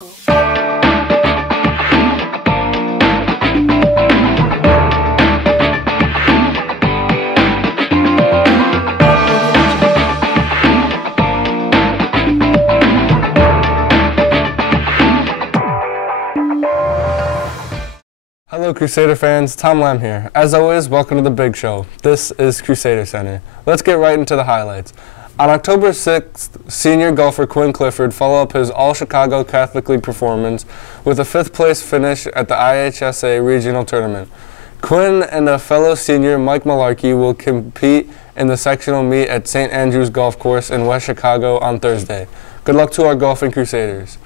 Hello Crusader fans, Tom Lamb here. As always, welcome to the big show. This is CrusaderCenter. Let's get right into the highlights. On October 6th, senior golfer Quinn Clifford followed up his All-Chicago Catholic League performance with a 5th place finish at the IHSA Regional Tournament. Quinn and a fellow senior, Mike Malarkey, will compete in the sectional meet at St. Andrews Golf Course in West Chicago on Thursday. Good luck to our golfing Crusaders.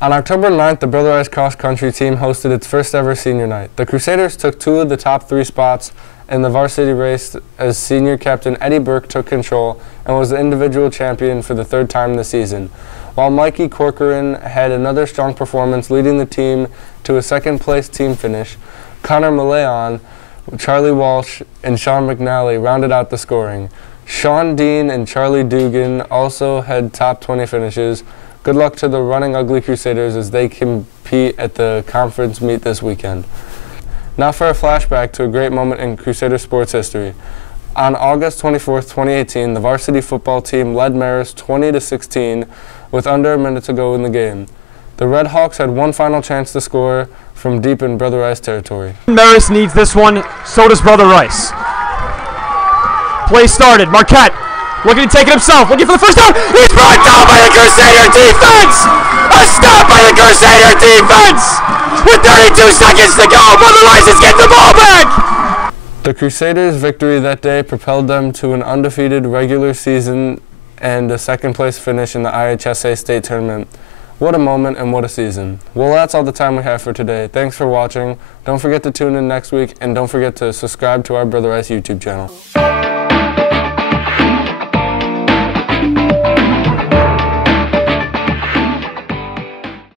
On October 9th, the Brother Rice Cross Country team hosted its first ever senior night. The Crusaders took 2 of the top 3 spots in the varsity race as senior captain Eddie Burke took control and was the individual champion for the 3rd time this season, while Mikey Corcoran had another strong performance leading the team to a 2nd place team finish. Connor Macellaio, Charlie Walsh, and Sean McNally rounded out the scoring. Sean Dean and Charlie Dugan also had top 20 finishes. Good luck to the Running Ugly Crusaders as they compete at the conference meet this weekend. Now for a flashback to a great moment in Crusader sports history. On August 24th, 2018, the varsity football team led Marist 20-16 with under a minute to go in the game. The Red Hawks had one final chance to score from deep in Brother Rice territory. Marist needs this one, so does Brother Rice. Play started, Marquette. Looking to take it himself, looking for the first down. He's brought down by the Crusader defense! A stop by the Crusader defense! With 32 seconds to go, Brother Rice is getting the ball back! The Crusaders' victory that day propelled them to an undefeated regular season and a 2nd place finish in the IHSA state tournament. What a moment and what a season. Well, that's all the time we have for today. Thanks for watching. Don't forget to tune in next week and don't forget to subscribe to our Brother Rice YouTube channel.